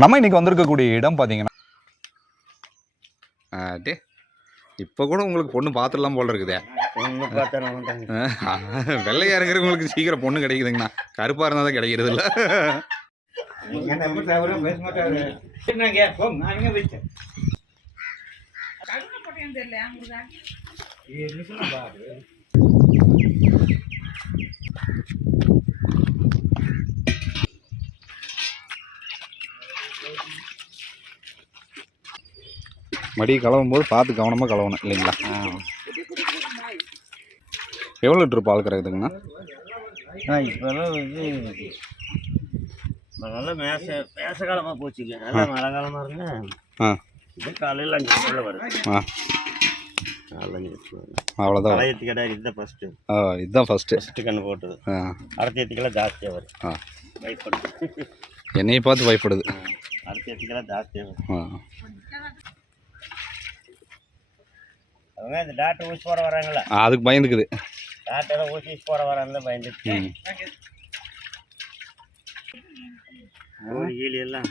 நம்ம இன்னைக்கு வந்திருக்கக்கூடிய இடம் பார்த்தீங்கன்னா டே இப்போ கூட உங்களுக்கு பொண்ணு பார்த்துடலாம் போல இருக்குதே. வெள்ளையா இருக்கிறவங்களுக்கு சீக்கிரம் பொண்ணு கிடைக்குதுங்கண்ணா. கருப்பாக இருந்தால் தான் கிடைக்கிறது இல்லை. மடி கலவும் போது பார்த்து கவனமாக கலவணும் இல்லைங்களா? எவ்வளோ லிட்டர் பால் கறக்குதுங்கண்ணா? இப்போல்லாம் நல்லா மேச காலமாக போச்சுங்க. நல்லா மழை காலமாக இருந்தால் இது காலையில் 5 லிட்டரில் வருது. 4-5 லிட்டர் அவ்வளோதான். களையத்து கிடையாது. இதுதான் ஃபஸ்ட்டு. இதுதான் ஃபஸ்ட்டு கன்று போட்டது. அடுத்த ஜாஸ்தியாக வரும். பயப்படுது. என்னையை பார்த்து பயப்படுது. அடுத்த ஜாஸ்தியாக வரும். அவங்க இந்த டாக்டர் ஊசி போட வராங்களா, அதுக்கு பயந்துக்குது. டாக்டர் ஊசி போட வராங்க பயந்துட்டு கோழி கீழி எல்லாம்